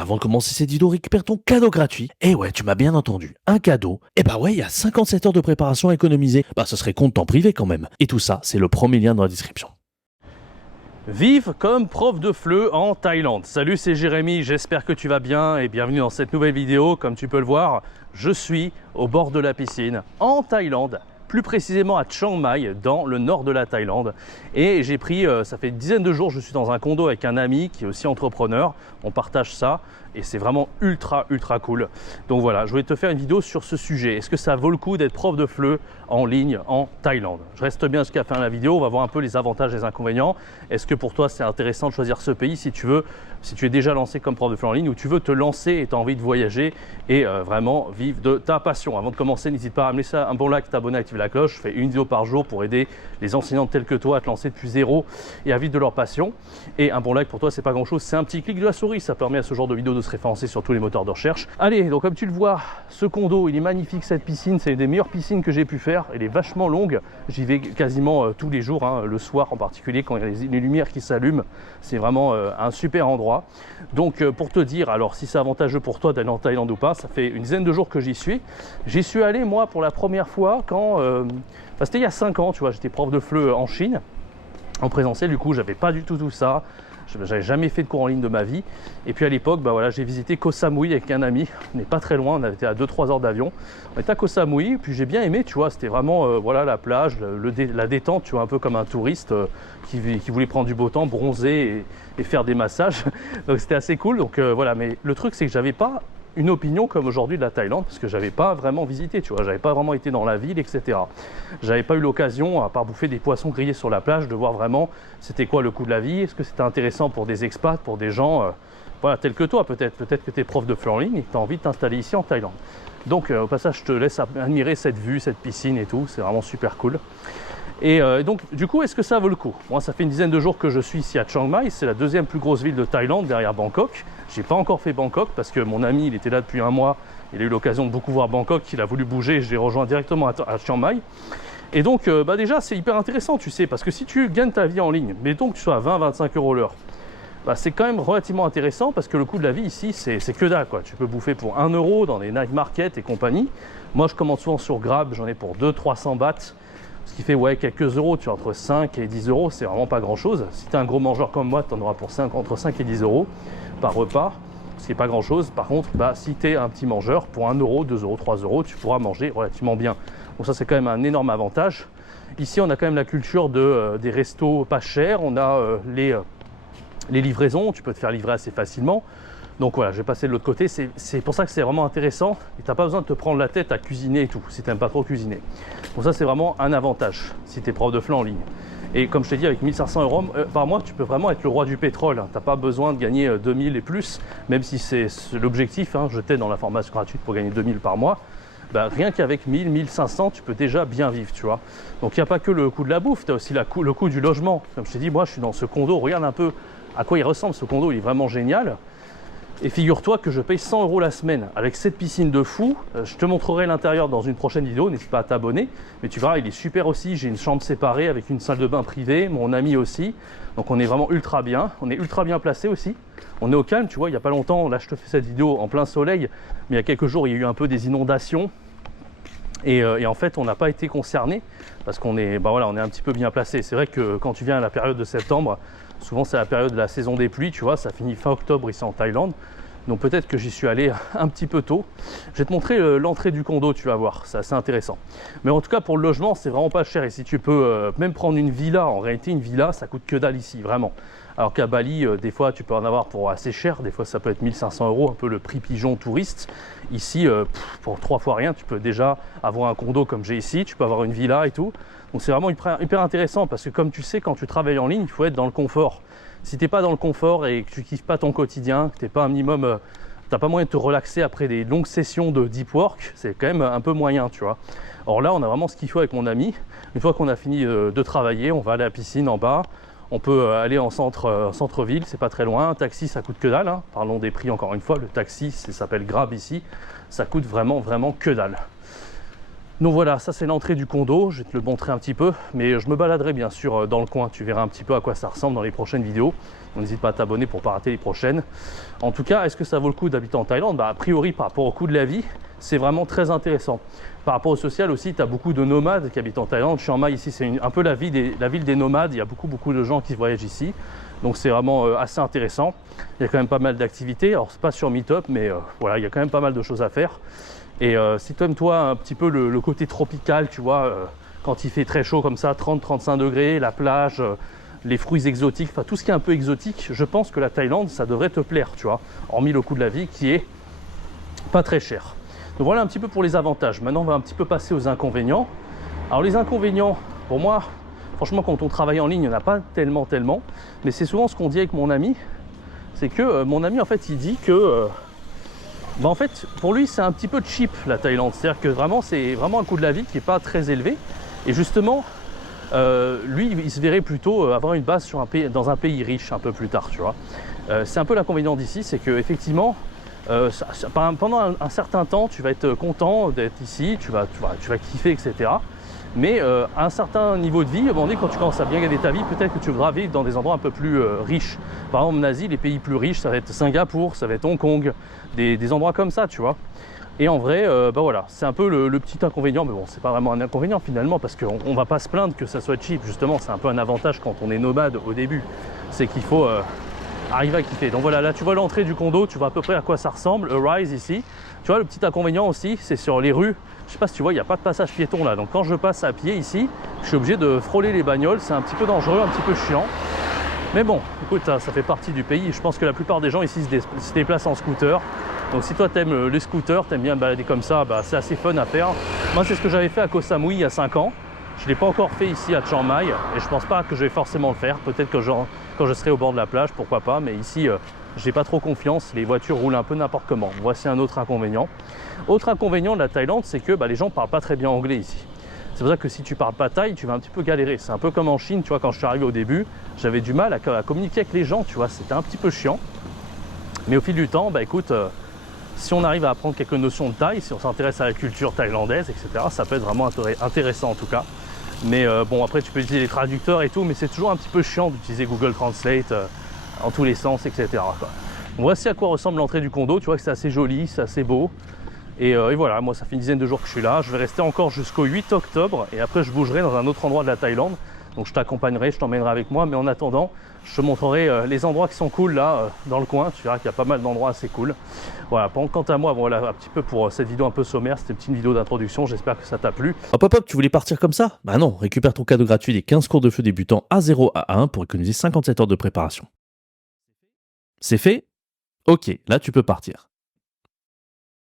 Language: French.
Avant de commencer cette vidéo, récupère ton cadeau gratuit. Et ouais, tu m'as bien entendu, un cadeau. Et bah ouais, il y a 57 heures de préparation à économiser. Bah ce serait con de t'en priver quand même. Et tout ça, c'est le premier lien dans la description. Vive comme prof de FLE en Thaïlande. Salut, c'est Jérémy, j'espère que tu vas bien et bienvenue dans cette nouvelle vidéo. Comme tu peux le voir, je suis au bord de la piscine en Thaïlande, plus précisément à Chiang Mai, dans le nord de la Thaïlande. Et j'ai pris, ça fait une dizaine de jours, je suis dans un condo avec un ami qui est aussi entrepreneur. On partage ça et c'est vraiment ultra cool. Donc voilà, je voulais te faire une vidéo sur ce sujet. Est-ce que ça vaut le coup d'être prof de FLE en ligne en Thaïlande? Je reste bien jusqu'à la fin de la vidéo, on va voir un peu les avantages et les inconvénients. Est-ce que pour toi c'est intéressant de choisir ce pays si tu veux, si tu es déjà lancé comme prof de FLE en ligne ou tu veux te lancer et tu as envie de voyager et vraiment vivre de ta passion? Avant de commencer, n'hésite pas à me laisser un bon like, t'abonner, activer la cloche. Je fais une vidéo par jour pour aider les enseignants tels que toi à te lancer depuis zéro et à vivre de leur passion. Et un bon like pour toi, c'est pas grand chose, c'est un petit clic de la souris, ça permet à ce genre de vidéo de se référencer sur tous les moteurs de recherche. Allez, donc comme tu le vois, ce condo, il est magnifique, cette piscine, c'est une des meilleures piscines que j'ai pu faire. Elle est vachement longue, j'y vais quasiment tous les jours, hein, le soir en particulier, quand il y a les lumières qui s'allument. C'est vraiment un super endroit. Donc pour te dire, alors si c'est avantageux pour toi d'aller en Thaïlande ou pas, ça fait une dizaine de jours que j'y suis. J'y suis allé moi pour la première fois quand, c'était il y a 5 ans, tu vois, j'étais prof de FLE en Chine, en présentiel, du coup j'avais pas du tout ça. J'avais jamais fait de cours en ligne de ma vie. Et puis à l'époque, bah voilà, j'ai visité Koh Samui avec un ami. On n'est pas très loin, on avait été à 2-3 heures d'avion. On était à Koh Samui, puis j'ai bien aimé, tu vois, c'était vraiment voilà, la plage, la détente, tu vois, un peu comme un touriste qui voulait prendre du beau temps, bronzer et faire des massages. Donc c'était assez cool. Donc voilà, mais le truc c'est que j'avais pas une opinion comme aujourd'hui de la Thaïlande parce que j'avais pas vraiment visité, tu vois, j'avais pas vraiment été dans la ville, etc. J'avais pas eu l'occasion, à part bouffer des poissons grillés sur la plage, de voir vraiment c'était quoi le coût de la vie, est-ce que c'était intéressant pour des expats, pour des gens voilà, tels que toi, peut-être que tu es prof de FLE en ligne et que tu as envie de t'installer ici en Thaïlande. Donc au passage, je te laisse admirer cette vue, cette piscine et tout, c'est vraiment super cool. Et donc du coup, est-ce que ça vaut le coup? Moi, ça fait une dizaine de jours que je suis ici à Chiang Mai, c'est la deuxième plus grosse ville de Thaïlande derrière Bangkok. J'ai pas encore fait Bangkok parce que mon ami, il était là depuis un mois, il a eu l'occasion de beaucoup voir Bangkok, il a voulu bouger et je l'ai rejoint directement à Chiang Mai. Et donc bah déjà, c'est hyper intéressant, tu sais, parce que si tu gagnes ta vie en ligne, mettons que tu sois à 20-25 € l'heure, bah, c'est quand même relativement intéressant parce que le coût de la vie ici, c'est que dalle, quoi. Tu peux bouffer pour 1 € dans les night markets et compagnie. Moi, je commande souvent sur Grab, j'en ai pour 200-300 bahts. Ce qui fait ouais, quelques euros, tu as entre 5 et 10 €, c'est vraiment pas grand chose. Si tu es un gros mangeur comme moi, tu en auras pour entre 5 et 10 € par repas, ce qui n'est pas grand chose. Par contre, bah, si tu es un petit mangeur, pour 1 €, 2 €, 3 €, tu pourras manger relativement bien. Donc ça, c'est quand même un énorme avantage. Ici, on a quand même la culture des restos pas chers, on a les livraisons, tu peux te faire livrer assez facilement. Donc voilà, je vais passer de l'autre côté, c'est pour ça que c'est vraiment intéressant et tu n'as pas besoin de te prendre la tête à cuisiner et tout, si tu n'aimes pas trop cuisiner. Donc ça, c'est vraiment un avantage si tu es prof de FLE en ligne. Et comme je t'ai dit, avec 1500 € par mois, tu peux vraiment être le roi du pétrole. Tu n'as pas besoin de gagner 2000 et plus, même si c'est l'objectif, hein, je t'aide dans la formation gratuite pour gagner 2000 par mois. Bah, rien qu'avec 1000, 1500, tu peux déjà bien vivre, tu vois. Donc il n'y a pas que le coût de la bouffe, tu as aussi le coût du logement. Comme je t'ai dit, moi je suis dans ce condo, regarde un peu à quoi il ressemble ce condo, il est vraiment génial. Et figure-toi que je paye 100 € la semaine avec cette piscine de fou. Je te montrerai l'intérieur dans une prochaine vidéo, n'hésite pas à t'abonner. Mais tu verras, il est super aussi. J'ai une chambre séparée avec une salle de bain privée, mon ami aussi. Donc on est vraiment ultra bien. On est ultra bien placé aussi. On est au calme, tu vois, il n'y a pas longtemps, là je te fais cette vidéo en plein soleil, mais il y a quelques jours, il y a eu un peu des inondations. Et en fait, on n'a pas été concerné parce qu'on est, bah voilà, on est un petit peu bien placé. C'est vrai que quand tu viens à la période de septembre, souvent c'est la période de la saison des pluies, tu vois, ça finit fin octobre ici en Thaïlande. Donc peut-être que j'y suis allé un petit peu tôt. Je vais te montrer l'entrée du condo, tu vas voir, c'est assez intéressant. Mais en tout cas, pour le logement, c'est vraiment pas cher. Et si tu peux même prendre une villa, en réalité, une villa, ça coûte que dalle ici, vraiment. Alors qu'à Bali, des fois, tu peux en avoir pour assez cher. Des fois, ça peut être 1500 €, un peu le prix pigeon touriste. Ici, pour 3 fois rien, tu peux déjà avoir un condo comme j'ai ici. Tu peux avoir une villa et tout. Donc c'est vraiment hyper intéressant parce que comme tu sais, quand tu travailles en ligne, il faut être dans le confort. Si tu n'es pas dans le confort et que tu kiffes pas ton quotidien, que tu n'es pas un minimum, tu n'as pas moyen de te relaxer après des longues sessions de deep work, c'est quand même un peu moyen, tu vois. Or là, on a vraiment ce qu'il faut avec mon ami. Une fois qu'on a fini de travailler, on va aller à la piscine en bas. On peut aller en centre-ville, c'est pas très loin. Un taxi, ça coûte que dalle, hein. Parlons des prix encore une fois. Le taxi, ça s'appelle Grab ici. Ça coûte vraiment que dalle. Donc voilà, ça c'est l'entrée du condo, je vais te le montrer un petit peu, mais je me baladerai bien sûr dans le coin, tu verras un petit peu à quoi ça ressemble dans les prochaines vidéos. Donc n'hésite pas à t'abonner pour ne pas rater les prochaines. En tout cas, est-ce que ça vaut le coup d'habiter en Thaïlande? Bah, a priori, par rapport au coût de la vie, c'est vraiment très intéressant. Par rapport au social aussi, tu as beaucoup de nomades qui habitent en Thaïlande. Chiang Mai ici, c'est un peu la ville des nomades, il y a beaucoup de gens qui voyagent ici. Donc c'est vraiment assez intéressant. Il y a quand même pas mal d'activités, alors c'est pas sur Meetup, mais voilà, il y a quand même pas mal de choses à faire. Et si tu aimes toi un petit peu le côté tropical, tu vois, quand il fait très chaud comme ça, 30-35 degrés, la plage, les fruits exotiques, enfin tout ce qui est un peu exotique, je pense que la Thaïlande, ça devrait te plaire, tu vois, hormis le coût de la vie qui est pas très cher. Donc voilà un petit peu pour les avantages. Maintenant, on va un petit peu passer aux inconvénients. Alors les inconvénients, pour moi, franchement, quand on travaille en ligne, il n'y en a pas tellement, mais c'est souvent ce qu'on dit avec mon ami, c'est que mon ami, en fait, il dit que bah en fait, pour lui, c'est un petit peu cheap la Thaïlande. C'est-à-dire que vraiment, c'est vraiment un coût de la vie qui n'est pas très élevé. Et justement, lui, il se verrait plutôt avoir une base sur dans un pays riche un peu plus tard, tu vois. C'est un peu l'inconvénient d'ici, c'est qu'effectivement, pendant un certain temps, tu vas être content d'être ici, tu vas kiffer, etc. Mais à un certain niveau de vie, à un moment donné, quand tu commences à bien gagner ta vie, peut-être que tu voudras vivre dans des endroits un peu plus riches. Par exemple, en Asie, les pays plus riches, ça va être Singapour, ça va être Hong Kong, des endroits comme ça, tu vois. Et en vrai, bah voilà, c'est un peu le petit inconvénient, mais bon, c'est pas vraiment un inconvénient finalement, parce qu'on va pas se plaindre que ça soit cheap, justement, c'est un peu un avantage quand on est nomade au début, c'est qu'il faut arriver à kiffer. Donc voilà, là tu vois l'entrée du condo, tu vois à peu près à quoi ça ressemble, Arise ici. Tu vois, le petit inconvénient aussi, c'est sur les rues, je sais pas si tu vois, il n'y a pas de passage piéton là, donc quand je passe à pied ici, je suis obligé de frôler les bagnoles, c'est un petit peu dangereux, un petit peu chiant. Mais bon, écoute, ça fait partie du pays. Je pense que la plupart des gens ici se déplacent en scooter. Donc si toi t'aimes les scooters, t'aimes bien te balader comme ça, bah, c'est assez fun à faire. Moi c'est ce que j'avais fait à Koh Samui il y a 5 ans. Je ne l'ai pas encore fait ici à Chiang Mai et je pense pas que je vais forcément le faire. Peut-être que quand je serai au bord de la plage, pourquoi pas. Mais ici, j'ai pas trop confiance. Les voitures roulent un peu n'importe comment. Voici un autre inconvénient. Autre inconvénient de la Thaïlande, c'est que bah, les gens parlent pas très bien anglais ici. C'est pour ça que si tu parles pas thaï, tu vas un petit peu galérer. C'est un peu comme en Chine, tu vois, quand je suis arrivé au début, j'avais du mal à communiquer avec les gens, tu vois, c'était un petit peu chiant. Mais au fil du temps, bah écoute, si on arrive à apprendre quelques notions de thaï, si on s'intéresse à la culture thaïlandaise, etc., ça peut être vraiment intéressant en tout cas. Mais bon, après tu peux utiliser les traducteurs et tout, mais c'est toujours un petit peu chiant d'utiliser Google Translate en tous les sens, etc., quoi. Voici à quoi ressemble l'entrée du condo, tu vois que c'est assez joli, c'est assez beau. Et voilà, moi ça fait une dizaine de jours que je suis là, je vais rester encore jusqu'au 8 octobre et après je bougerai dans un autre endroit de la Thaïlande. Donc je t'accompagnerai, je t'emmènerai avec moi, mais en attendant, je te montrerai les endroits qui sont cool là, dans le coin. Tu verras qu'il y a pas mal d'endroits assez cool. Voilà, quant à moi, voilà un petit peu pour cette vidéo un peu sommaire, c'était une petite vidéo d'introduction, j'espère que ça t'a plu. Hop hop hop, tu voulais partir comme ça? Bah non, récupère ton cadeau gratuit des 15 cours de feu débutants A0 à 1 pour économiser 57 heures de préparation. C'est fait? Ok, là tu peux partir.